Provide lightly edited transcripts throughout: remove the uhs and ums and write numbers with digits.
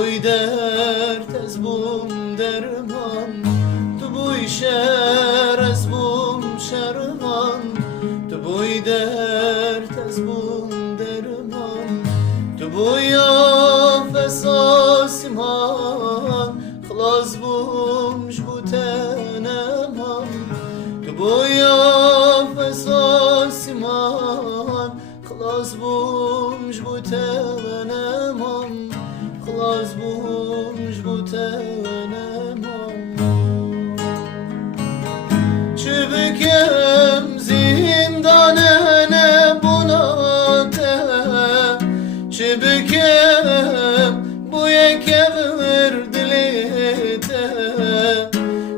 بوی درد از بوم درمان، تو بوی شهر از بوم شرمان، تو بوی درد از بوم درمان، تو بوی آفس آسمان خلاص بومش بوتنمان، تو بوی آفس آسمان خلاص بومش بوتنمان، خلاص بومش بوتنمان. چه بکم زندانه نبوناته، چه بکم بوی کبر دلیته،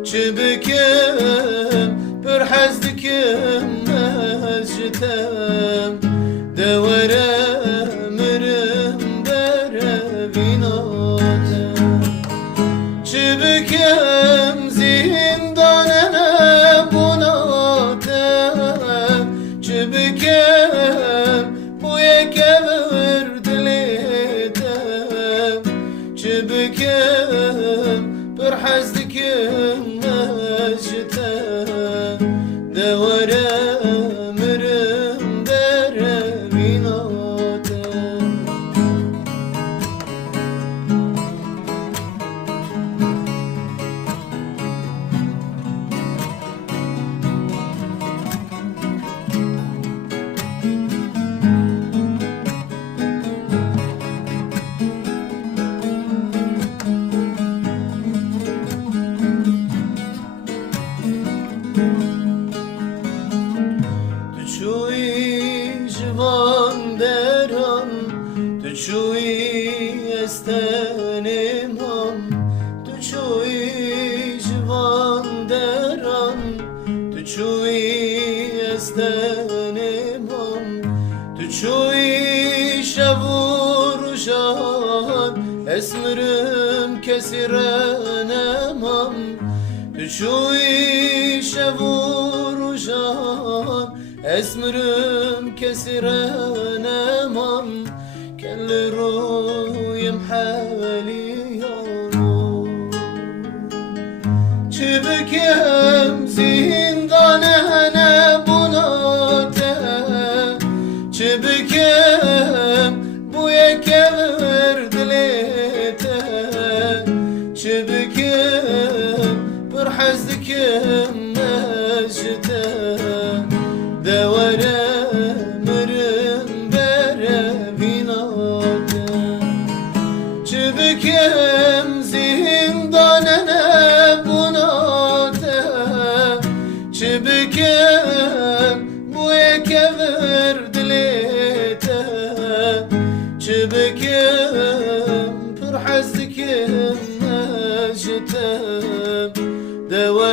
چه بکم پر حزدکم مسجتم دوره مرم بره بیناتم. چه بکم زندانه نبوناتم، چه بکم بوی کبر دلیتم، چه بکم پر حزدکم مسجتم دوره مرم بره بیناتم. تو چوی جوان دران، تو چوی استنمام، تو چوی جوان دران، تو چوی استنمام، تو چوی شبور شان اسمرم کسرنمام، تو چوی شبور شان اسمرم كسرانمام، كل رويم حالي يارو. چبكم زندانه نبوناته، چبكم بوی کبر دلیته، چبكم پر حزدکم مسجتم دوره مرم بره بیناتم. چه بکم زندانه نبوناته، چه بکم بوی کبر دلیته، چه بکم پر حزدکم مسجتم دوره